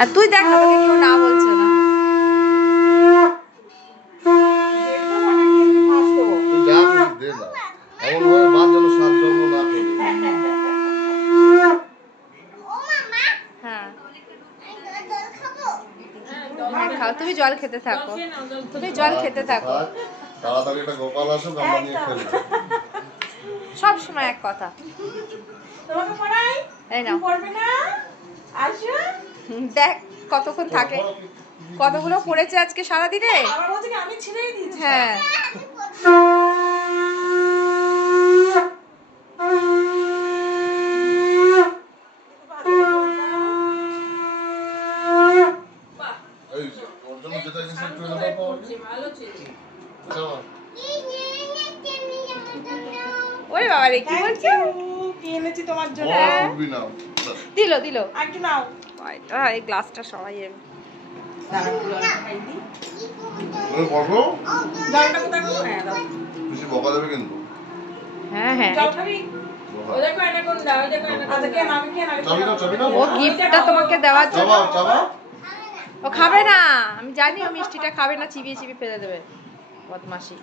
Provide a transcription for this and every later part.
আর তুই দেখ না, তোকে কেউ না বলছে না। খাও, তুমি জল খেতে থাকো, তুমি জল খেতে থাকো। সব সময় এক কথা। দেখ কতক্ষণ থাকে, কতগুলো পড়েছে আজকে সারাদিনে। হ্যাঁ ওরে বাবা রে, কি বলছো? কি এনেছি তোমার জন্য? দিলো দিলো, একটু নাও। এই গ্লাসটা সবাই হ্যাঁ হ্যাঁ ও গিফটটা তোমাকে দেওয়ার জন্য। ও খাবে না, আমি জানি ও মিষ্টিটা খাবে না, চিবিয়ে চিবিয়ে ফেলে দেবে, বদমাশি।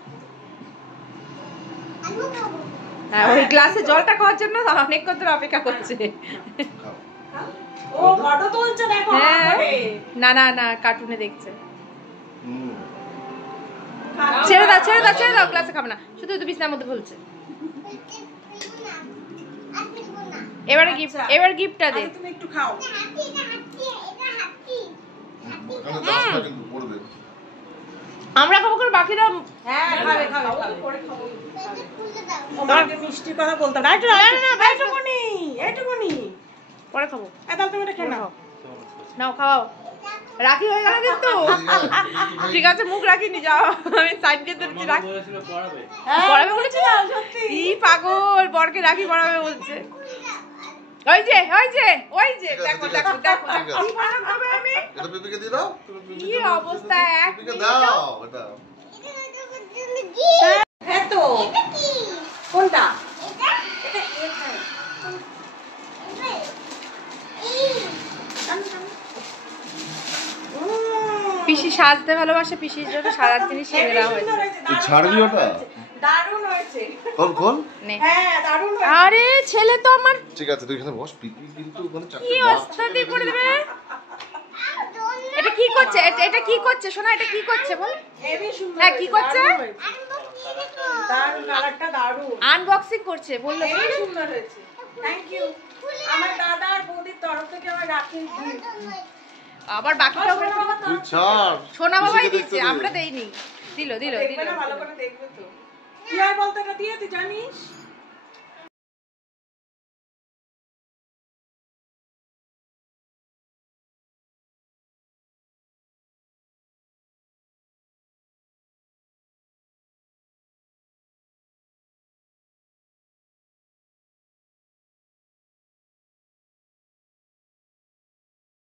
হ্যাঁ ওই গ্লাসে জলটা খাওয়ার জন্য অনেকক্ষণ ধরে অপেক্ষা করছে। ও ফটো তুলছে দেখো। না না না, কার্টুনে দেখছে। ছেড়ে দাও ছেড়ে দাও ছেড়ে দাও, গ্লাসে খাবে না, শুধু তো বিছানার মধ্যে বলছে। এবারে গিফট, এবার গিফটটা দে। তুমি একটু খাও। আমরা খাবো করে বাকিরা। হ্যাঁ খাবে খাবে পরে খাবো। তোমাকে মিষ্টির কথা বলতাম না। না না এইটুকুনি এইটুকুনি পরে খাবো। তাহলে তুমি এটা খেয়ে নাও। নাও খাও, রাখি হয়ে গেল কিন্তু। ঠিক আছে মুখ রাখিনি, যাও আমি সাইড দিয়ে ধরছি। রাখি পড়াবে বলেছি না, সত্যি। ই পাগল, বরকে রাখি পড়াবে বলছে। ওই যে ওই যে ওই যে দেখো দেখো দেখো কি বানাম হবে। আমি এটা পিপিকে দি দাও, কি অবস্থা। এক পিপিকে দাও এটা। হ্যাঁ তো এটা কি, কোনটা এটা? এটা পিসি সাজতে ভালোবাসে, পিসির জন্য সারা জিনিস কিনে দেওয়া হয়েছে। তুই ছাড়বি ওটা? দারুণ হয়েছে। কোন কোন? হ্যাঁ দারুণ হয়েছে। আরে ছেলে তো আমার। ঠিক আছে তুই এখানে বস, পিপি কিন্তু ওখানে চাকরি কি অস্তাদি করে দেবে। এটা কি করছে? এটা কি করছে সোনা? এটা কি করছে বল? হেভি সুন্দর। হ্যাঁ কি করছে? দারুণ, কালারটা দারুণ। আনবক্সিং করছে বললো। হেভি সুন্দর হয়েছে, থ্যাংক ইউ। আমার দাদা আর বৌদির তরফ থেকে আমার রাখি গিফট। আবার বাকিটা তুই ছাড়, সোনা বাবাই দিচ্ছে, আমরা দেইনি। দিলো দিলো দিলো। ভালো করে দেখবে তো কি হয় বলতে, এটা দিয়ে তুই জানিস?